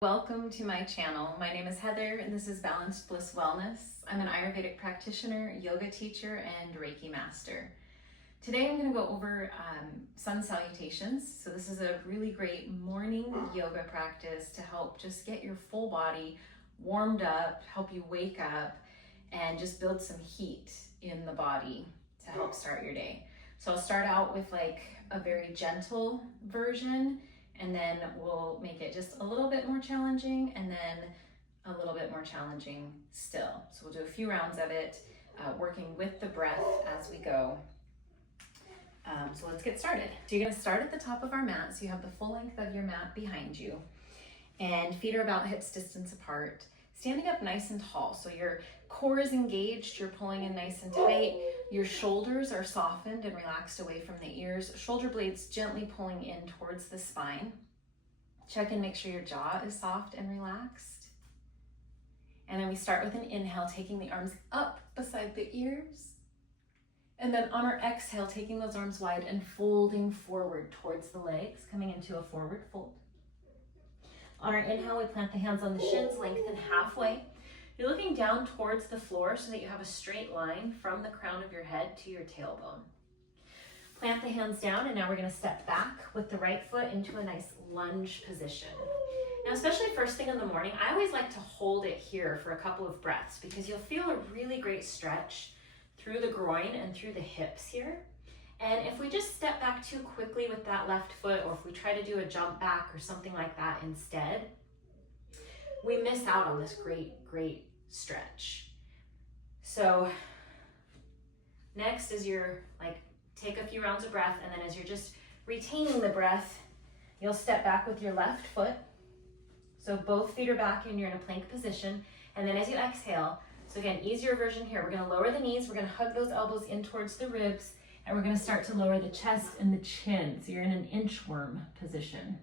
Welcome to my channel. My name is Heather and this is Balanced Bliss Wellness. I'm an Ayurvedic practitioner, yoga teacher, and Reiki master. Today I'm going to go over Sun Salutations. So this is a really great morning yoga practice to help just get your full body warmed up, help you wake up, and just build some heat in the body to help start your day. So I'll start out with like a very gentle version, and then we'll make it just a little bit more challenging and then a little bit more challenging still. So we'll do a few rounds of it, working with the breath as we go. So let's get started. So you're gonna start at the top of our mat, so you have the full length of your mat behind you, and feet are about hips distance apart. Standing up nice and tall, so your core is engaged, you're pulling in nice and tight, your shoulders are softened and relaxed away from the ears, shoulder blades gently pulling in towards the spine. Check and make sure your jaw is soft and relaxed. And then we start with an inhale, taking the arms up beside the ears. And then on our exhale, taking those arms wide and folding forward towards the legs, coming into a forward fold. On our inhale, we plant the hands on the shins, lengthen halfway. You're looking down towards the floor so that you have a straight line from the crown of your head to your tailbone. Plant the hands down, and now we're going to step back with the right foot into a nice lunge position. Now, especially first thing in the morning, I always like to hold it here for a couple of breaths because you'll feel a really great stretch through the groin and through the hips here. And if we just step back too quickly with that left foot, or if we try to do a jump back or something like that instead, we miss out on this great stretch. So next is your, take a few rounds of breath, and then as you're just retaining the breath, you'll step back with your left foot. So both feet are back and you're in a plank position. And then as you exhale, so again, easier version here, we're gonna lower the knees, we're gonna hug those elbows in towards the ribs, and we're gonna start to lower the chest and the chin. So you're in an inchworm position.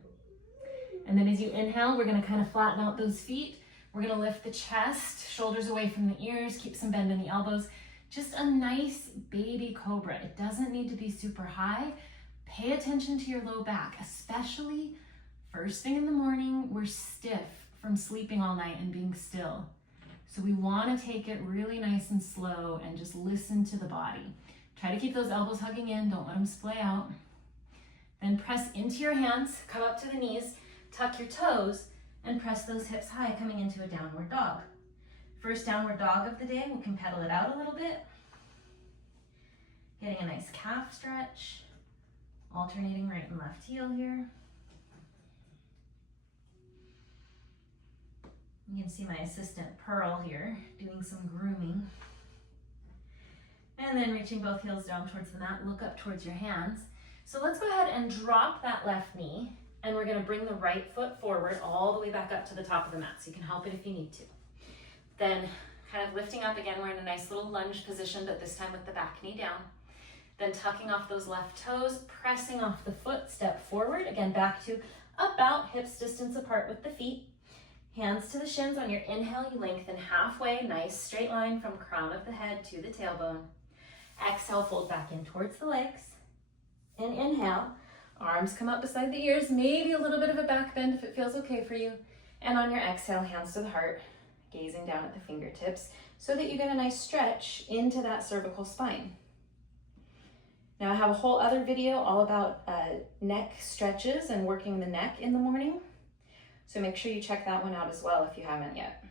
And then as you inhale, we're gonna kind of flatten out those feet. We're gonna lift the chest, shoulders away from the ears, keep some bend in the elbows. Just a nice baby cobra. It doesn't need to be super high. Pay attention to your low back, especially first thing in the morning. We're stiff from sleeping all night and being still. So we wanna take it really nice and slow and just listen to the body. Try to keep those elbows hugging in, don't let them splay out. Then press into your hands, come up to the knees, tuck your toes, and press those hips high, coming into a downward dog. First downward dog of the day, we can pedal it out a little bit. Getting a nice calf stretch, alternating right and left heel here. You can see my assistant Pearl here doing some grooming. And then reaching both heels down towards the mat, look up towards your hands. So let's go ahead and drop that left knee, and we're gonna bring the right foot forward all the way back up to the top of the mat, so you can help it if you need to. Then kind of lifting up again, we're in a nice little lunge position, but this time with the back knee down. Then tucking off those left toes, pressing off the foot, step forward, again back to about hips distance apart with the feet. Hands to the shins. On your inhale, you lengthen halfway, nice straight line from crown of the head to the tailbone. Exhale, fold back in towards the legs. And inhale, arms come up beside the ears, maybe a little bit of a back bend if it feels okay for you. And on your exhale, hands to the heart, gazing down at the fingertips so that you get a nice stretch into that cervical spine. Now I have a whole other video all about neck stretches and working the neck in the morning. So make sure you check that one out as well if you haven't yet.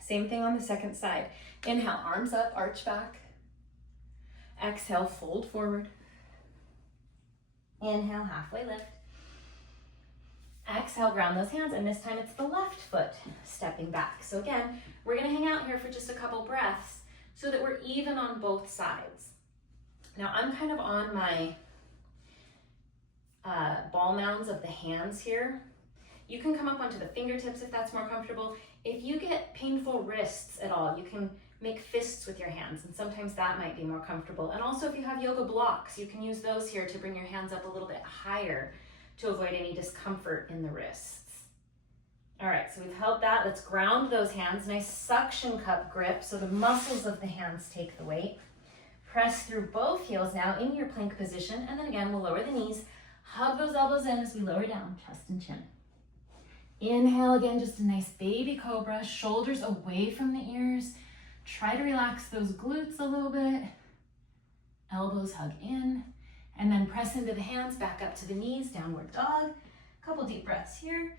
Same thing on the second side. Inhale, arms up, arch back. Exhale, fold forward. Inhale, halfway lift. Exhale, ground those hands, and this time it's the left foot stepping back. So again, we're gonna hang out here for just a couple breaths so that we're even on both sides. Now I'm kind of on my ball mounds of the hands here. You can come up onto the fingertips if that's more comfortable. If you get painful wrists at all, you can make fists with your hands, and sometimes that might be more comfortable. And also if you have yoga blocks, you can use those here to bring your hands up a little bit higher to avoid any discomfort in the wrists. All right, so we've held that. Let's ground those hands. Nice suction cup grip so the muscles of the hands take the weight. Press through both heels now in your plank position, and then again, we'll lower the knees. Hug those elbows in as we lower down, chest and chin. Inhale again, just a nice baby cobra, shoulders away from the ears. Try to relax those glutes a little bit. Elbows hug in, and then press into the hands, back up to the knees, downward dog. Couple deep breaths here.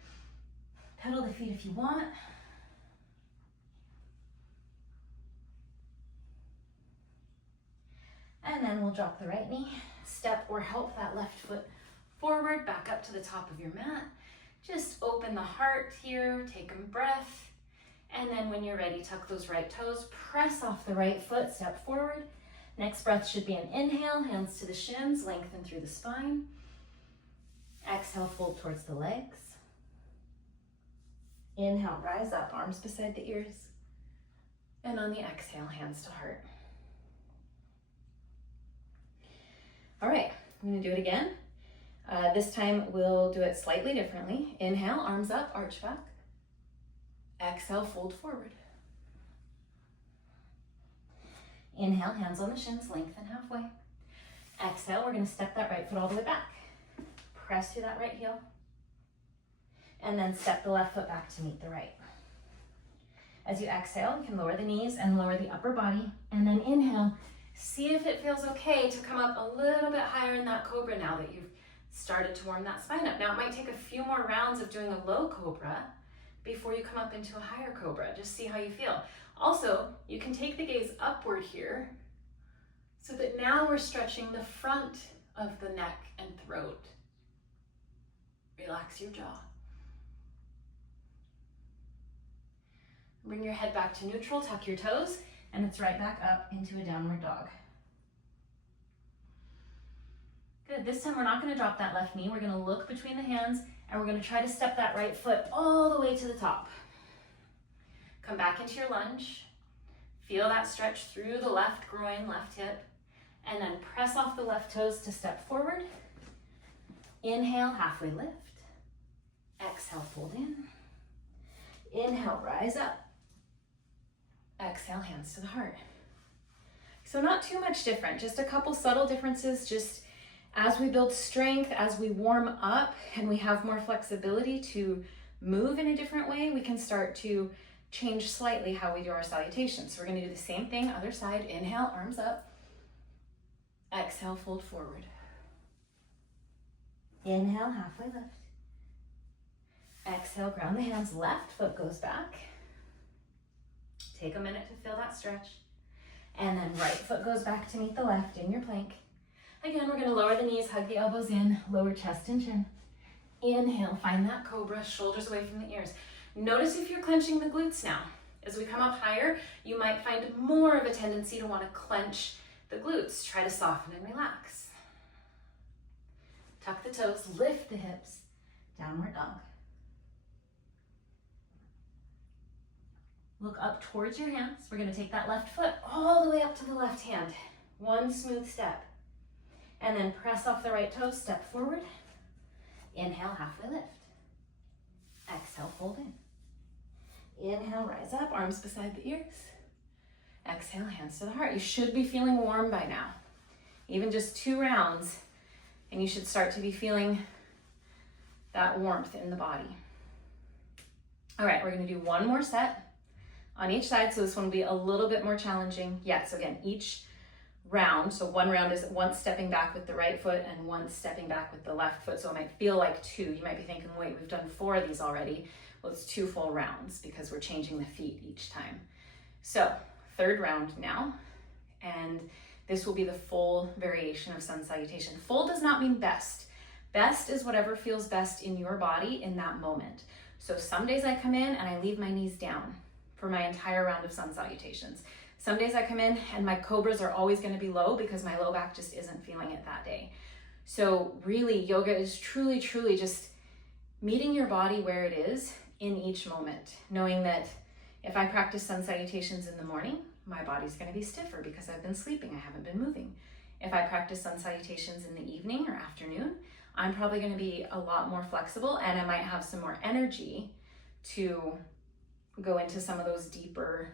Pedal the feet if you want. And then we'll drop the right knee, step or help that left foot forward, back up to the top of your mat. Just open the heart here, take a breath. And then when you're ready, tuck those right toes, press off the right foot, step forward. Next breath should be an inhale, hands to the shins, lengthen through the spine. Exhale, fold towards the legs. Inhale, rise up, arms beside the ears. And on the exhale, hands to heart. All right, I'm gonna do it again. This time we'll do it slightly differently. Inhale, arms up, arch back. Exhale, fold forward. Inhale, hands on the shins, lengthen halfway. Exhale, we're gonna step that right foot all the way back. Press through that right heel. And then step the left foot back to meet the right. As you exhale, you can lower the knees and lower the upper body. And then inhale, see if it feels okay to come up a little bit higher in that cobra now that you've started to warm that spine up. Now it might take a few more rounds of doing a low cobra before you come up into a higher cobra. Just see how you feel. Also, you can take the gaze upward here so that now we're stretching the front of the neck and throat. Relax your jaw. Bring your head back to neutral, tuck your toes, and it's right back up into a downward dog. Good, this time we're not gonna drop that left knee. We're gonna look between the hands and we're gonna try to step that right foot all the way to the top. Come back into your lunge. Feel that stretch through the left groin, left hip, and then press off the left toes to step forward. Inhale, halfway lift. Exhale, fold in. Inhale, rise up. Exhale, hands to the heart. So not too much different, just a couple subtle differences. Just as we build strength, as we warm up and we have more flexibility to move in a different way, we can start to change slightly how we do our salutations. So we're gonna do the same thing, other side. Inhale, arms up. Exhale, fold forward. Inhale, halfway lift. Exhale, ground the hands, left foot goes back. Take a minute to feel that stretch. And then right foot goes back to meet the left in your plank. Again, we're gonna lower the knees, hug the elbows in, lower chest and chin. Inhale, find that cobra, shoulders away from the ears. Notice if you're clenching the glutes now. As we come up higher, you might find more of a tendency to want to clench the glutes. Try to soften and relax. Tuck the toes, lift the hips, downward dog. Look up towards your hands. We're gonna take that left foot all the way up to the left hand. One smooth step. And then press off the right toes, step forward. Inhale, halfway lift. Exhale, fold in. Inhale, rise up, arms beside the ears. Exhale, hands to the heart. You should be feeling warm by now. Even just 2 rounds, and you should start to be feeling that warmth in the body. All right, we're gonna do one more set on each side, so this one will be a little bit more challenging. Yeah, so again, each round, so one round is once stepping back with the right foot and once stepping back with the left foot, so it might feel like 2. You might be thinking, wait, we've done 4 of these already. Well, it's 2 full rounds because we're changing the feet each time. So, 3rd round now, and this will be the full variation of Sun Salutation. Full does not mean best. Best is whatever feels best in your body in that moment. So some days I come in and I leave my knees down for my entire round of Sun Salutations. Some days I come in and my cobras are always going to be low because my low back just isn't feeling it that day. So really, yoga is truly, truly just meeting your body where it is in each moment, knowing that if I practice Sun Salutations in the morning, my body's going to be stiffer because I've been sleeping, I haven't been moving. If I practice Sun Salutations in the evening or afternoon, I'm probably going to be a lot more flexible and I might have some more energy to go into some of those deeper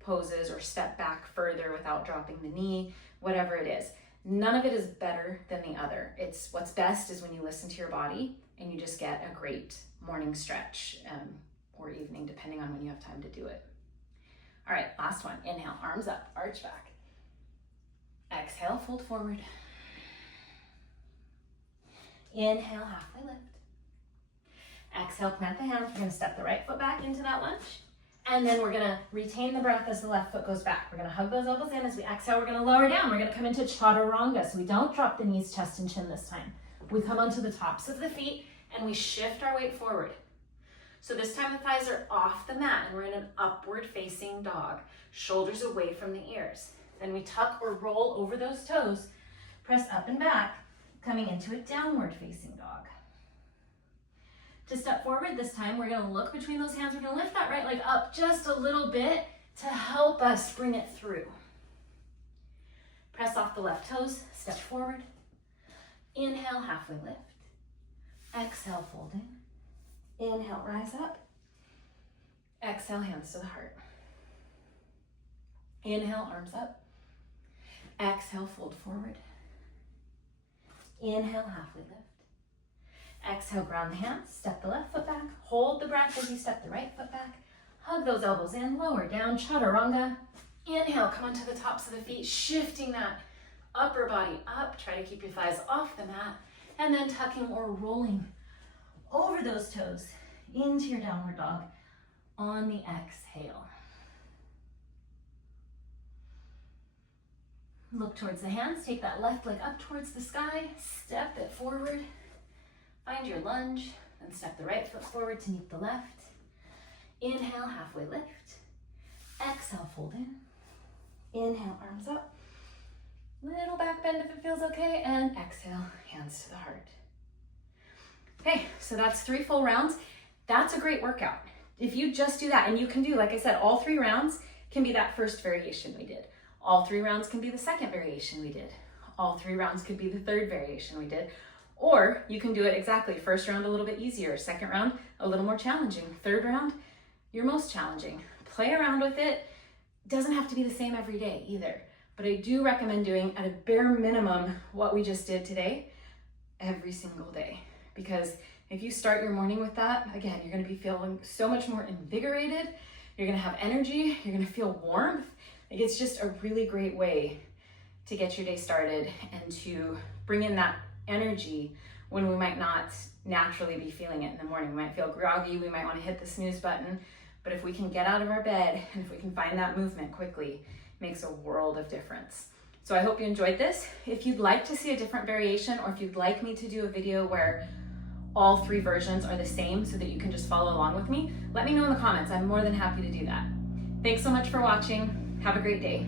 poses or step back further without dropping the knee, whatever it is. None of it is better than the other. It's what's best is when you listen to your body and you just get a great morning stretch or evening, depending on when you have time to do it. All right, last one. Inhale, arms up, arch back. Exhale, fold forward. Inhale, halfway lift. Exhale, plant the hands. We're gonna step the right foot back into that lunge. And then we're gonna retain the breath as the left foot goes back. We're gonna hug those elbows in. As we exhale, we're gonna lower down. We're gonna come into chaturanga. So we don't drop the knees, chest, and chin this time. We come onto the tops of the feet and we shift our weight forward. So this time the thighs are off the mat and we're in an upward facing dog. Shoulders away from the ears. Then we tuck or roll over those toes, press up and back, coming into a downward facing dog. To step forward this time, we're gonna look between those hands. We're gonna lift that right leg up just a little bit to help us bring it through. Press off the left toes, step forward. Inhale, halfway lift. Exhale, folding. Inhale, rise up. Exhale, hands to the heart. Inhale, arms up. Exhale, fold forward. Inhale, halfway lift. Exhale, ground the hands, step the left foot back, hold the breath as you step the right foot back, hug those elbows in, lower down, chaturanga. Inhale, come onto the tops of the feet, shifting that upper body up, try to keep your thighs off the mat, and then tucking or rolling over those toes into your downward dog on the exhale. Look towards the hands, take that left leg up towards the sky, step it forward. Find your lunge, then step the right foot forward to meet the left. Inhale, halfway lift. Exhale, fold in. Inhale, arms up. Little back bend if it feels okay, and exhale, hands to the heart. Okay, so that's 3 full rounds. That's a great workout. If you just do that, and you can do, like I said, all 3 rounds can be that first variation we did. All 3 rounds can be the second variation we did. All 3 rounds could be the third variation we did. Or you can do it exactly, first round a little bit easier, second round a little more challenging, third round your most challenging. Play around with it. Doesn't have to be the same every day either, but I do recommend doing at a bare minimum what we just did today every single day, because if you start your morning with that, again, you're gonna be feeling so much more invigorated, you're gonna have energy, you're gonna feel warmth. Like, it's just a really great way to get your day started and to bring in that energy when we might not naturally be feeling it in the morning. We might feel groggy, we might want to hit the snooze button, but if we can get out of our bed and if we can find that movement quickly, it makes a world of difference. So I hope you enjoyed this. If you'd like to see a different variation, or if you'd like me to do a video where all 3 versions are the same so that you can just follow along with me, let me know in the comments. I'm more than happy to do that. Thanks so much for watching. Have a great day.